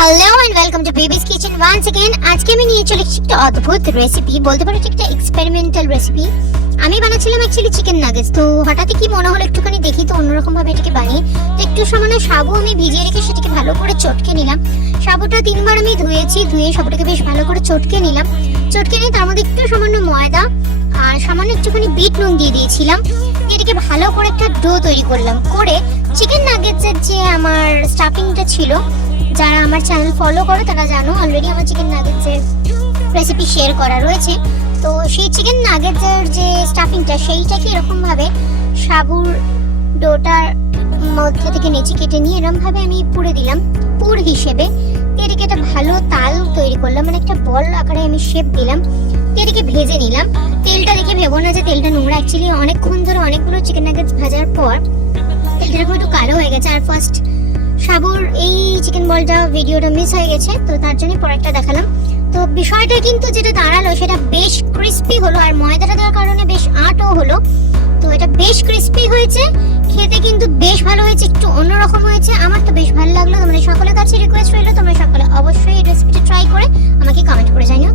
Hello and welcome to baby's kitchen once again. আজকে আমি নিয়ে চলে এসেছি একটা অদ্ভুত রেসিপি, বলতে পারো একটা এক্সপেরিমেন্টাল রেসিপি। আমি বানাচ্ছিলাম অ্যাকচুয়ালি চিকেন নাগেটস, তো হঠাৎই কি মনে হলো একটুখানি দেখি তো অন্যরকম ভাবে এটাকে বানিয়ে। তো একটু সামান্য সাবু আমি ভিজিয়ে রেখে সেটাকে ভালো করে চটকে নিলাম। সাবুটা 3বার আমি ধুয়ে সাবুটাকে বেশ ভালো করে চটকে নিলাম। চটকে নিয়ে তার মধ্যে একটু সামান্য ময়দা আর সামান্য একটুখানি বিট নুন দিয়ে দিয়েছিলাম। এটাকে ভালো করে একটা ডো তৈরি করলাম। করে চিকেন নাগেটসের যে আমার স্টাফিংটা ছিল, যারা আমার চ্যানেল ফলো করো তারা জানো অলরেডি আমার চিকেন নাগেটসের রেসিপি শেয়ার করা রয়েছে। তো সেই চিকেন নাগেটসের যে স্টাফিংটা সেইটাকে এরকম ভাবে সাবুর ডোটার মধ্যে থেকে নেচে কেটে নিয়ে এরকম ভাবে আমি পুড়ে দিলাম পুর হিসেবে। এদিকে একটা ভালো তাল তৈরি করলাম, মানে একটা বল আকারে আমি শেপ দিলাম। এদিকে ভেজে নিলাম। তেলটা দেখে ভেবো না যে তেলটা নোংরা, অ্যাকচুয়ালি অনেকক্ষণ ধরে অনেকগুলো চিকেন নাগেটস ভাজার পর তেলটা একটু কালো হয়ে গেছে। আর ফার্স্ট সাবুর এই চিকেন বলটা ভিডিওটা মিস হয়ে গেছে, তো তার জন্য পরেরটা দেখালাম। তো বিষয়টা কিন্তু যেটা দাঁড়ালো সেটা বেশ ক্রিস্পি হলো, আর ময়দাটা দেওয়ার কারণে বেশ আঁটও হলো। তো এটা বেশ ক্রিস্পি হয়েছে, খেতে কিন্তু বেশ ভালো হয়েছে, একটু অন্যরকম হয়েছে। আমার তো বেশ ভালো লাগলো। তোমাদের সকলের কাছে রিকোয়েস্ট রইলো তোমরা সকলে অবশ্যই এই রেসিপিটা ট্রাই করে আমাকে কমেন্ট করে জানিও।